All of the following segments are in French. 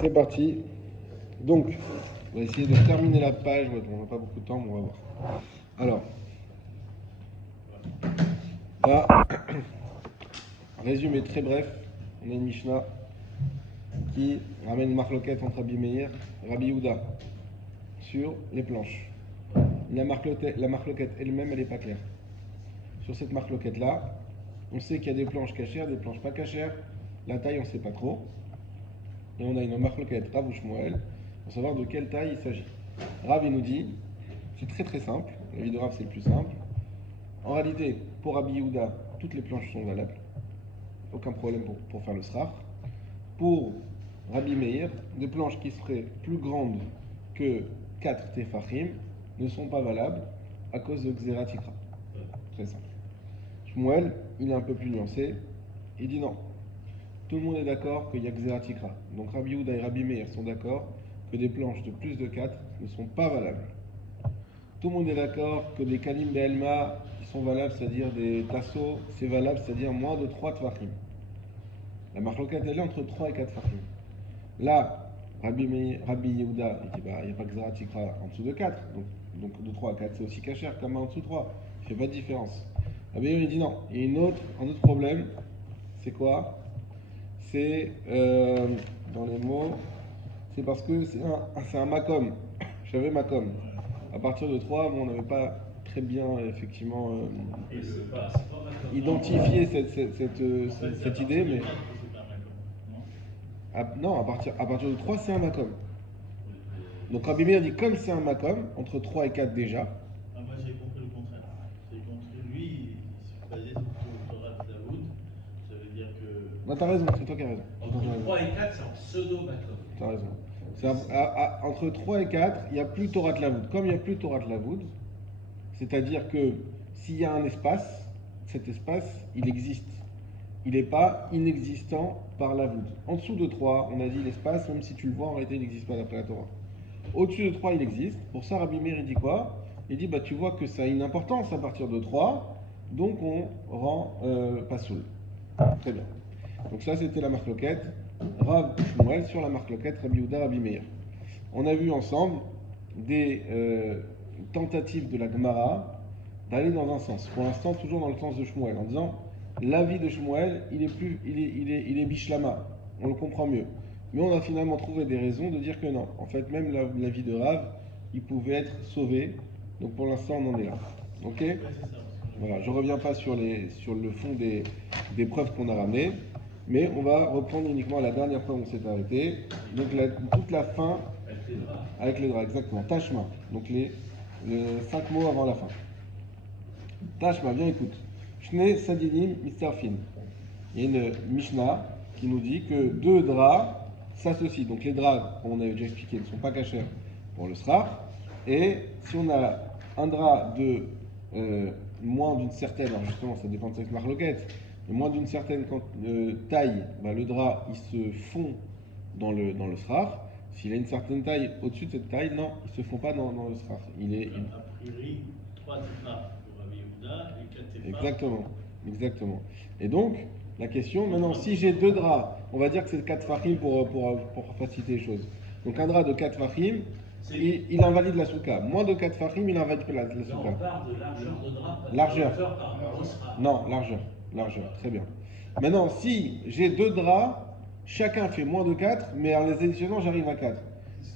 C'est parti. Donc, on va essayer de terminer la page. Ouais, on n'a pas beaucoup de temps, mais on va voir. Alors, là, résumé très bref. On a une Mishnah qui ramène une marloquette entre Rabbi Meir et Rabbi Yehuda sur les planches. La marloquette elle-même, elle n'est pas claire. Sur cette marloquette-là, on sait qu'il y a des planches cachères, des planches pas cachères. La taille, on ne sait pas trop. Et on a une marloquette Rav ou Shmuel pour savoir de quelle taille il s'agit. Rav, il nous dit, c'est très très simple. L'avis de Rav, c'est le plus simple. En réalité, pour Rabbi Yehuda, toutes les planches sont valables. Aucun problème pour faire le srach. Pour Rabbi Meir, des planches qui seraient plus grandes que 4 tefachim ne sont pas valables à cause de Xerat Ikra. Très simple. Shmuel, il est un peu plus nuancé. Il dit non. Tout le monde est d'accord qu'il y a Xerat Ikra. Donc Rabbi Yehuda et Rabbi Meir sont d'accord que des planches de plus de 4 ne sont pas valables. Tout le monde est d'accord que des Kalim Be'elma sont valables, c'est-à-dire des tasseaux, c'est valable, c'est-à-dire moins de 3 tfachim. La marloquette, elle est entre 3 et 4 tfachim. Là, Rabbi Yehuda, il dit, bah, il n'y a pas Xerat Ikra en dessous de 4. Donc de 3 à 4, c'est aussi cacher comme en dessous de 3. Il ne fait pas de différence. Rabbi Yehuda, il dit non. Il y a un autre problème. C'est quoi? C'est, dans les mots, c'est parce que c'est un makom. J'avais makom. À partir de 3, bon, on n'avait pas très bien, effectivement, identifié cette idée, mais. Non, à partir de 3, c'est un makom. Donc Rabbi Meir dit, comme c'est un makom, entre 3 et 4 déjà. Ah, moi j'ai compris le contraire. J'ai compris, lui, il se basait sur le Torah de Daoud. Ça veut dire que. Non, t'as raison, c'est toi qui as raison. Entre 3 et 4, c'est en pseudo-makom. T'as raison. Entre 3 et 4, il n'y a plus Torah de Lavoud. Comme il n'y a plus Torah de Lavoud, c'est-à-dire que s'il y a un espace, cet espace, il existe. Il n'est pas inexistant par Lavoud. En dessous de 3, on a dit l'espace, même si tu le vois, en réalité, il n'existe pas d'après la Torah. Au-dessus de 3, il existe. Pour ça, Rabbi Meir, il dit quoi? Il dit, bah, tu vois que ça a une importance à partir de 3, donc on rend pas soul. Très bien. Donc ça, c'était la marloquette Rav Shmuel sur la marloquette Rabbi Yehuda, Rabbi Meir. On a vu ensemble des tentatives de la Gemara d'aller dans un sens. Pour l'instant, toujours dans le sens de Shmuel, en disant l'avis de Shmuel, il est bishlama, on le comprend mieux. Mais on a finalement trouvé des raisons de dire que non. En fait, même l'avis de Rav, il pouvait être sauvé. Donc pour l'instant, on en est là. Ok? Voilà, je ne reviens pas sur le fond des preuves qu'on a ramenées, mais on va reprendre uniquement la dernière preuve où on s'est arrêté. Donc toute la fin avec les draps, exactement. Tashma, donc les 5 mots avant la fin. Tashma, bien écoute. Shne Sadinim Misterfin. Il y a une Mishnah qui nous dit que 2 draps s'associent. Donc les draps, comme on avait déjà expliqué, ne sont pas cachés pour le srach. Et si on a un drap de moins d'une certaine, alors justement ça dépend de cette marloquette, mais moins d'une certaine taille, bah, le drap il se fond dans le srach. S'il a une certaine taille au-dessus de cette taille, non, il ne se fond pas dans le srach. A priori, 3 tefas pour Rabbi Yehuda et 4 tefas. Exactement. Et donc, la question, maintenant, si j'ai 2 draps, on va dire que c'est 4 fachim pour faciliter les choses. Donc un drap de 4 fachim, il invalide la souka. Moins de 4 fachim, il invalide la souka. On parle de largeur de drap. Largeur. Par rapport au srach. Non, largeur, très bien. Maintenant, si j'ai 2 draps, chacun fait moins de 4, mais en les additionnant, j'arrive à 4.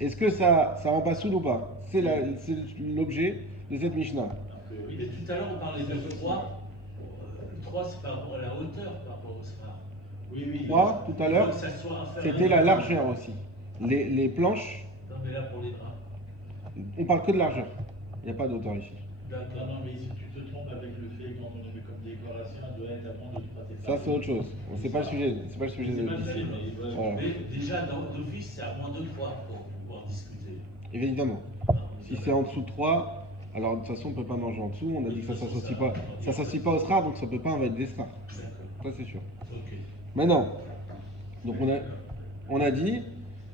Est-ce que ça rend pas soul ou pas? C'est l'objet de cette Mishnah. Tout à l'heure, on parlait de 3. 3, c'est par rapport à la hauteur par rapport au srach. Oui. 3, tout à l'heure, c'était la largeur aussi. Les planches. Non, mais là, pour les draps. On parle que de largeur. Il n'y a pas d'auteur ici. D'accord, non, mais si tu te trompes avec le fait qu'on met comme décoration, elle doit être à moins de 3 tefas. Ça, c'est autre chose. C'est pas le sujet. C'est pas le sujet de d'ici. Voilà. Mais déjà, d'office, c'est à moins de 3 pour pouvoir discuter. Évidemment. Si c'est en dessous de 3, alors de toute façon, on ne peut pas manger en dessous. On a dit que ça ne s'associe pas. Ça ne s'associe pas au srach, donc ça ne peut pas invalider des srach. Ça, c'est sûr. Okay. Maintenant, donc on a dit,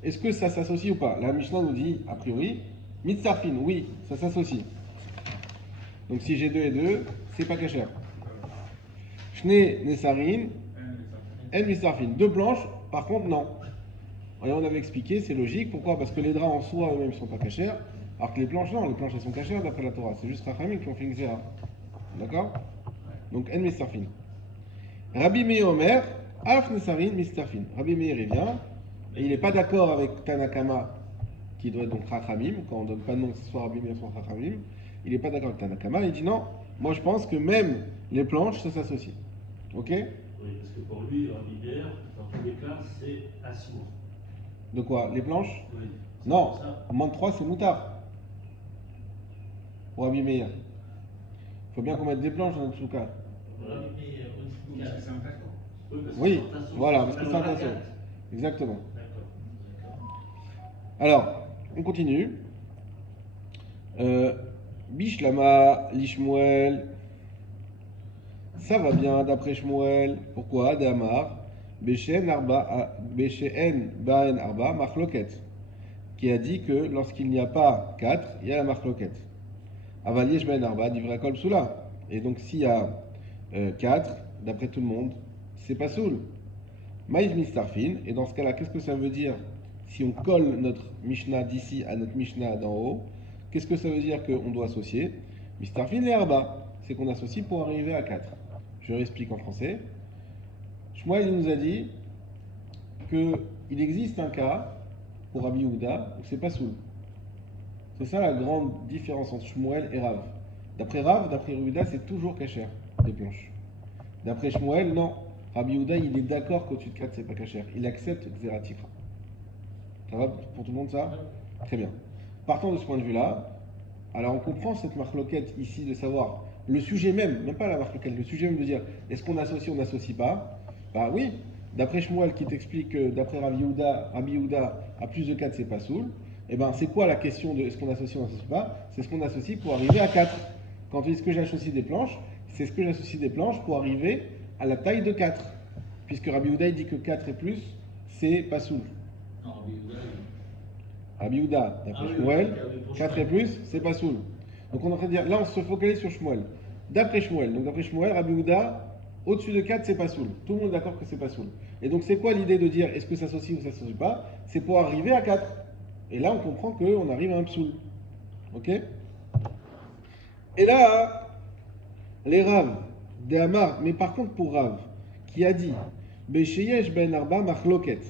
est-ce que ça s'associe ou pas? La Mishnah nous dit, a priori, mitzarfin, oui, ça s'associe. Donc si j'ai 2 et 2, c'est pas kasher. Shne nesarin, en mitzarfin. 2 planches, par contre, non. Et on avait expliqué, c'est logique. Pourquoi? Parce que les draps en soi eux-mêmes ne sont pas cachers, alors que les planches, non, les planches elles sont cachères d'après la Torah. C'est juste Rachamim qui ont fait une xéra. D'accord? Donc, en mistarfin. Rabbi Meir Omer, af nesarin mistarfin. Rabbi Meir il vient, et il n'est pas d'accord avec Tanakama, qui doit être donc Rachamim, quand on ne donne pas de nom, que ce soit Rabbi Meir, soit Rachamim. Il n'est pas d'accord avec Tanakama, il dit non, moi je pense que même les planches, ça s'associe. Ok? Oui, parce que pour lui, Rabbi Meir, dans tous les cas, c'est assourd. De quoi? Les planches? Oui. Non, moins de 3 c'est moutard. Pour Rabbi Meir. Il faut bien qu'on mette des planches dans notre souka. Voilà. Mais au-dessus de 4. Oui, voilà, parce que c'est un tasseau. Exactement. D'accord. Alors, on continue. Bishlama, Lishmuel. Ça va bien d'après Shmuel. Pourquoi? Damar. Beshen Baen Arba, Machloket. Qui a dit que lorsqu'il n'y a pas 4, il y a la Machloket. Aval Yesh Baen Arba, Divrakol Psula. Et donc s'il y a 4, d'après tout le monde, c'est pas soul. Maïs Mistarfin. Et dans ce cas-là, qu'est-ce que ça veut dire si on colle notre Mishnah d'ici à notre Mishnah d'en haut? Qu'est-ce que ça veut dire qu'on doit associer? Mistarfin et Arba. C'est qu'on associe pour arriver à 4. Je réexplique en français. Shmuel il nous a dit qu'il existe un cas pour Rabbi Yehuda où c'est pas soul. C'est ça la grande différence entre Shmuel et Rav. D'après Yehuda, c'est toujours kasher, des planches. D'après Shmuel, non. Rabbi Yehuda, il est d'accord qu'au-dessus de 4, c'est pas kasher. Il accepte Xeratikra. Ça va pour tout le monde ça? Très bien. Partant de ce point de vue-là, alors on comprend cette marloquette ici de savoir le sujet même pas la marloquette, le sujet même de dire est-ce qu'on associe ou on n'associe pas? Bah oui, d'après Shmuel qui t'explique que d'après Rabbi Yehuda, à plus de 4 c'est pas soul, et ben c'est quoi la question de est-ce qu'on associe ou on n'associe pas? C'est ce qu'on associe pour arriver à 4. Quand on dit ce que j'associe des planches, c'est ce que j'associe des planches pour arriver à la taille de 4. Puisque Rabbi Yehuda il dit que 4 et plus, c'est pas soul. Non, Rabbi Yehuda, d'après Shmuel, 4 et plus, c'est pas soul. Donc on est en train de dire, là on se focalise sur Shmuel. D'après Shmuel, Rabbi Yehuda, au-dessus de 4, c'est pas soul. Tout le monde est d'accord que c'est pas soul. Et donc c'est quoi l'idée de dire est-ce que ça s'associe ou ça s'associe pas? C'est pour arriver à 4. Et là on comprend qu'on arrive à un psoul. Ok? Et là, les Rav, des Amar, mais par contre pour Rav, qui a dit Besheyesh ben Arba Machloket,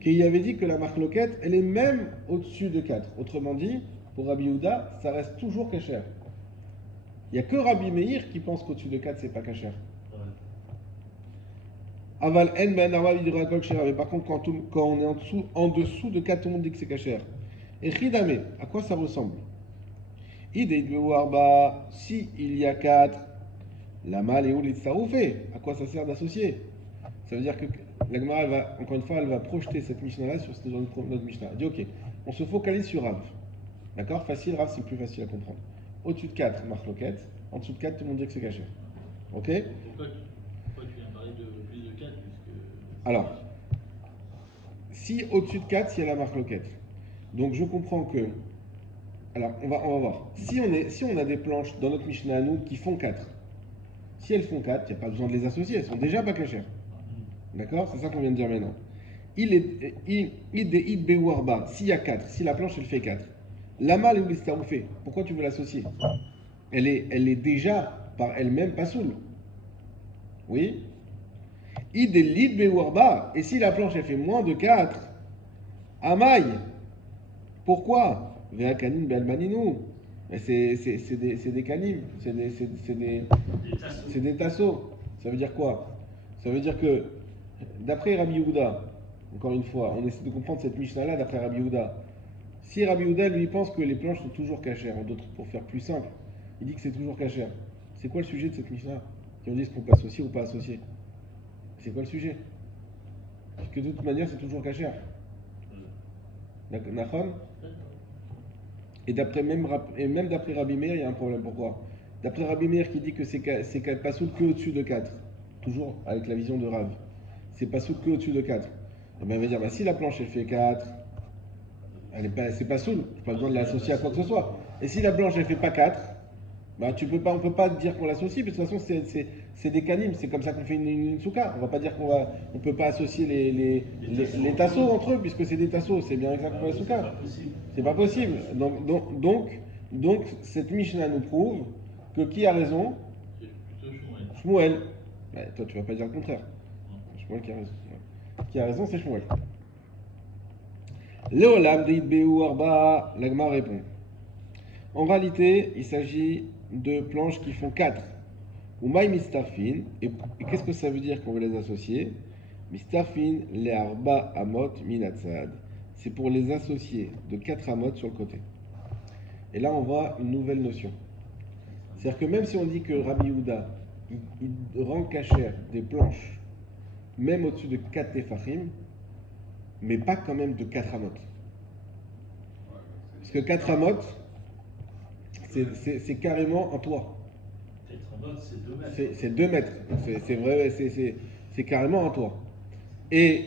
qu'il avait dit que la Machloket, elle est même au-dessus de 4. Autrement dit, pour Rabbi Yehuda, ça reste toujours kasher. Il n'y a que Rabbi Meir qui pense qu'au-dessus de 4, c'est pas kasher. Aval en ben Arba vidrakol kasher. Mais par contre, quand on est en dessous de 4, tout le monde dit que c'est kasher. Et Chidame, à quoi ça ressemble? Ideit Arba, si il y a 4, la mal et où les tsaroufé, à quoi ça sert d'associer? Ça veut dire que la Gemara, encore une fois, elle va projeter cette Mishnah-là sur notre Mishnah. Elle dit, ok, on se focalise sur Rav. D'accord? Facile, Rav, c'est plus facile à comprendre. Au-dessus de 4, Marloquette. En dessous de 4, tout le monde dit que c'est caché. Ok? Pourquoi tu viens parler de plus de 4 puisque... Alors, si au-dessus de 4, s'il y a la Marloquette. Donc je comprends que... Alors, on va voir. Si on a des planches dans notre Mishnah à nous qui font 4, si elles font 4, il n'y a pas besoin de les associer, elles sont déjà pas cachées. D'accord? C'est ça qu'on vient de dire maintenant. Id Bewarba, s'il y a 4, si la planche elle fait 4, la malle ou l'Istaroufé, pourquoi tu veux l'associer? Elle est déjà par elle-même pas soul. Oui? Id Bewarba, et si la planche elle fait moins de 4, Amaï, pourquoi? Vea Kanim Belmaninu. C'est des canim, c'est des tasseaux. Ça veut dire quoi? Ça veut dire que d'après Rabbi Yehuda, encore une fois, on essaie de comprendre cette Mishnah-là d'après Rabbi Yehuda. Si Rabbi Yehuda lui pense que les planches sont toujours cachères, pour faire plus simple, il dit que c'est toujours cachère. C'est quoi le sujet de cette Mishnah? Qui on dit est-ce qu'on peut associer ou pas associer? C'est quoi le sujet? Parce que de toute manière, c'est toujours cachère. Nachon? Et même d'après Rabbi Meir, il y a un problème. Pourquoi? D'après Rabbi Meir qui dit que c'est pas soul que au-dessus de 4, toujours avec la vision de Rav, c'est pas soul que au-dessus de 4. Et bien, il va dire, bah, si la planche elle fait 4, c'est pas soul, pas besoin de l'associer à quoi que ce soit. Et si la planche elle fait pas 4, bah, on peut pas dire qu'on l'associe, parce que de toute façon c'est des kanim, c'est comme ça qu'on fait une souka. On va pas dire on peut pas associer les tasseaux entre eux, puisque c'est des tasseaux, c'est bien exact qu'on fait la C'est souka. pas possible. C'est pas possible. Donc, cette Mishnah nous prouve que qui a raison? C'est plutôt Shmuel. Shmuel. Ouais, toi, tu vas pas dire le contraire. Shmuel qui a raison. Ouais. Qui a raison, c'est Shmuel. Léolam deitbeu arba, l'agma répond. En réalité, il s'agit de planches qui font 4. Ou maï mistarfin. Et qu'est-ce que ça veut dire qu'on veut les associer? Mistarfin le arba amot minatzad. C'est pour les associer de 4 amot sur le côté. Et là, on voit une nouvelle notion. C'est-à-dire que même si on dit que Rabbi Yehuda, il rend cachère des planches, même au-dessus de 4 tefachim, mais pas quand même de 4 amot. Parce que 4 amot, c'est carrément un toit. Peut-être en mode, c'est 2 mètres. C'est 2 mètres. C'est vrai, c'est carrément un toit. Et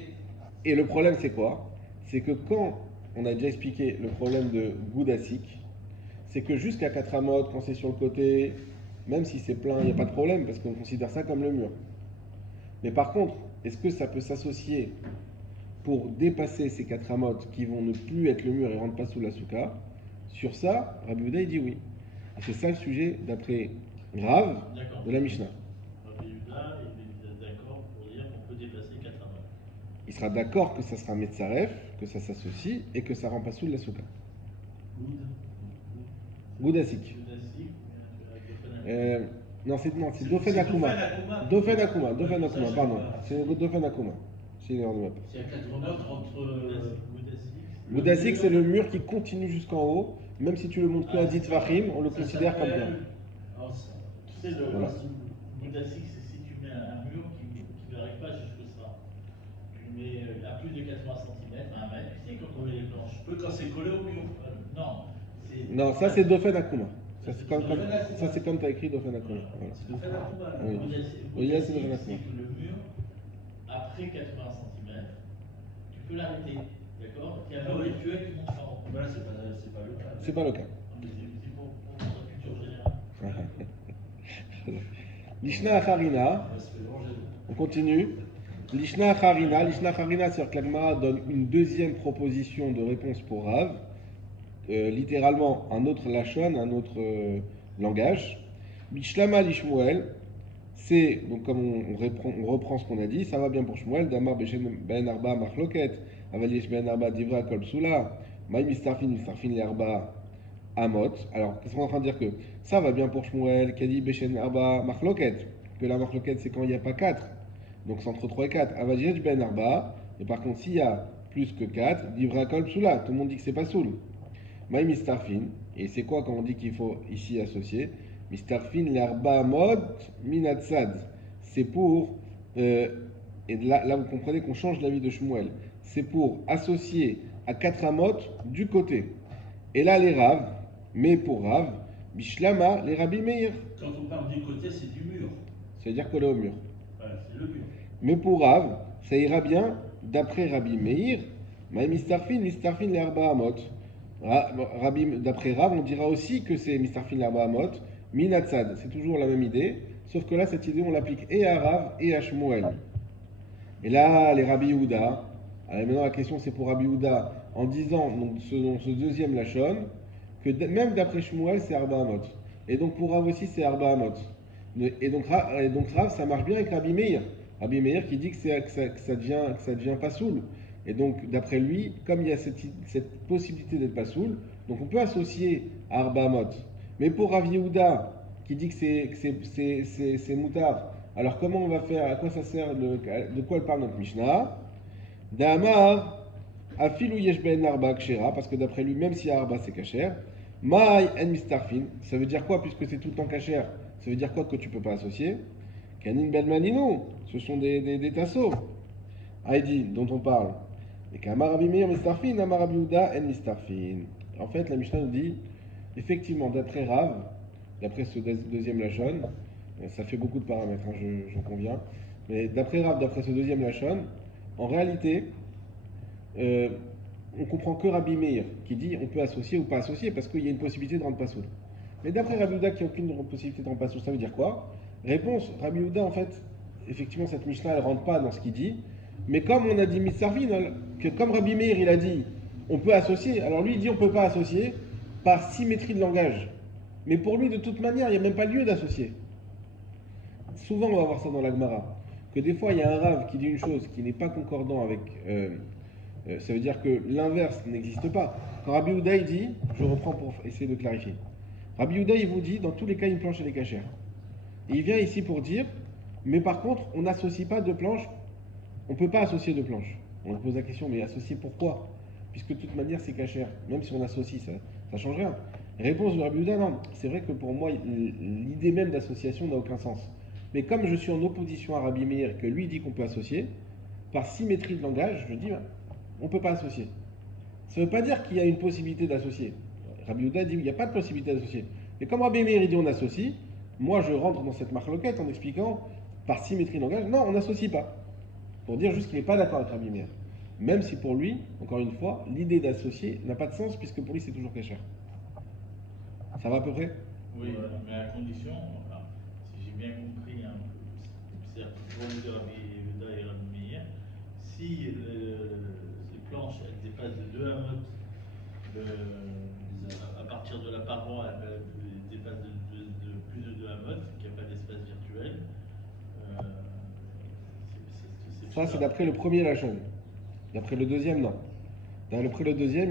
le problème, c'est quoi? C'est que quand on a déjà expliqué le problème de Goudasik, c'est que jusqu'à 4 amot, quand c'est sur le côté, même si c'est plein, il n'y a pas de problème, parce qu'on considère ça comme le mur. Mais par contre, est-ce que ça peut s'associer pour dépasser ces 4 amot qui vont ne plus être le mur et ne rentrent pas sous la souka? Sur ça, Rabbi Yehuda, il dit oui. Et c'est ça le sujet d'après Rav D'accord. de la Mishnah. Rabbi Yehuda, il est d'accord pour dire qu'on peut dépasser 4 amot. Il sera d'accord que ça sera Metzaref, que ça s'associe et que ça ne rend pas sous la souka. Goudasik. Non, c'est Dofen Akuma. Dofen Akuma, pardon. C'est Dofen Akuma. C'est une erreur de ma part. C'est à 4 mètres entre. Goudasik, c'est le mur qui continue jusqu'en haut. Même si tu le montres que à 10 Tvachim, on le considère comme plein. Tu sais, le Voilà. Goudasik, c'est si tu mets un mur qui n'arrive pas jusque ça. Tu mets à plus de 80 cm, 1 mètre, tu sais, quand on met les planches. Quand c'est collé au mur. Non. Non, ça c'est Dofen Akuma. Ça c'est comme, Dofen Akuma. ça c'est comme tu as écrit Dofen Akuma. Voilà. C'est de faire la coupe. Oui. Oui, là, c'est Goudasik, Dofen c'est Akuma. que le mur, après 80 cm, tu peux l'arrêter. D'accord? Il y a un mur virtuel qui monte en haut. Voilà, c'est pas le cas. C'est pas le cas. C'est pour notre culture générale. Lishna Acharina, On va se mélanger. on continue. Lishna Acharina, c'est-à-dire que l'Agmara donne une deuxième proposition de réponse pour Rav. Littéralement un autre lachon, un autre langage. Bishlama lishmuel, c'est, donc comme on reprend ce qu'on a dit, ça va bien pour Shmuel, Damar ben arba machloket, avalish ben arba divra kol psula, maï mistarfin le arba amot. Alors, qu'est-ce qu'on est en train de dire? Que ça va bien pour Shmuel, qui a dit beshen arba machloket, que la machloket c'est quand il n'y a pas 4, donc c'est entre 3 et 4, avalish ben arba, et par contre s'il y a plus que 4, divra kol psula, tout le monde dit que c'est pas soul. Maï mistarfin, et c'est quoi quand on dit qu'il faut ici associer? Mistarfin l'erba mod minatsad. C'est pour, et là vous comprenez qu'on change l'avis de Shmuel, c'est pour associer à 4 amot du côté. Et là les Rav, mais pour Rav, Bishlama les Rabbi Meir. Quand on parle du côté, c'est du mur. C'est-à-dire coller au mur. Voilà, c'est le mur. Mais pour Rav, ça ira bien, d'après Rabbi Meir, Maï mistarfin l'erba amot. D'après Rav, on dira aussi que c'est mistarfin l'erba amot. Minatsad, c'est toujours la même idée, sauf que là, cette idée, on l'applique et à Rav et à Shmuel. Et là, les Rabbi Yehuda, alors maintenant la question c'est pour Rabbi Yehuda, en disant, donc, selon ce deuxième lachon, que même d'après Shmuel, c'est Arba Amot. Et donc pour Rav aussi, c'est Arba Amot. Et donc Rav, ça marche bien avec Rabbi Meir. Rabbi Meir qui dit que ça devient pas soul. Et donc, d'après lui, comme il y a cette possibilité d'être pas soul, donc on peut associer à Arba Amot. Mais pour Rav Yehuda, qui dit que c'est moutard, alors comment on va faire? À quoi ça sert? De quoi elle parle notre Mishnah? D'Amar, Afilou Yesh Ben Arba Kshera, parce que d'après lui, même si Arba c'est kasher, Maï en Mistarfin, ça veut dire quoi puisque c'est tout le temps kasher? Ça veut dire quoi que tu ne peux pas associer? Kanin Ben Manino, ce sont des tasseaux. Heidi, dont on parle. Et qu'Amar Rabbi Meir Mistarfin, Amar Rabbi Yehuda en Mistarfin. En fait, la Mishnah nous dit, effectivement, d'après Rav, d'après ce deuxième lachon, ça fait beaucoup de paramètres, hein, j'en conviens, mais d'après Rav, d'après ce deuxième lachon, en réalité, on comprend que Rabbi Meir qui dit on peut associer ou pas associer parce qu'il y a une possibilité de rendre pas soul. Mais d'après Rabbi Yehuda qui n'a aucune possibilité de rendre pas soul, ça veut dire quoi? Réponse, Rabbi Yehuda, en fait, effectivement, cette Mishnah, elle rentre pas dans ce qu'il dit. Mais comme on a dit Mitzarvin, que comme Rabbi Meir, il a dit, on peut associer. Alors lui, il dit, on peut pas associer par symétrie de langage. Mais pour lui, de toute manière, il n'y a même pas lieu d'associer. Souvent, on va voir ça dans la Gemara, que des fois, il y a un Rav qui dit une chose qui n'est pas concordant avec... ça veut dire que l'inverse n'existe pas. Quand Rabbi Yehuda, il dit, je reprends pour essayer de clarifier. Rabbi Yehuda, il vous dit, dans tous les cas, une planche, elle est cachère. Et il vient ici pour dire, mais par contre, on n'associe pas de planche, on ne peut pas associer de planche. On pose la question, mais associer pourquoi? Puisque de toute manière, c'est cachère. Même si on associe, ça ne change rien. Réponse de Rabbi Yehuda, non. C'est vrai que pour moi, l'idée même d'association n'a aucun sens. Mais comme je suis en opposition à Rabbi Meir, que lui dit qu'on peut associer, par symétrie de langage, je dis, on ne peut pas associer. Ça ne veut pas dire qu'il y a une possibilité d'associer. Rabbi Yehuda dit qu'il n'y a pas de possibilité d'associer. Mais comme Rabbi Meir dit on associe, moi je rentre dans cette marloquette en expliquant par symétrie de langage, non, on n'associe pas. Pour dire juste qu'il n'est pas d'accord avec Rabbi Meir. Même si pour lui, encore une fois, l'idée d'associer n'a pas de sens puisque pour lui c'est toujours cachère. Ça va à peu près? Oui, mais à condition, enfin, si j'ai bien compris, hein, c'est-à-dire que pour le Rabbi Yehuda et Rabbi Meir, si les planches elles dépassent de 2 amotes, à partir de la paroi, elles dépassent de plus de 2 amotes, qu'il n'y a pas d'espace virtuel, Ça c'est d'après le premier Lachon. D'après le deuxième, non. D'après le deuxième,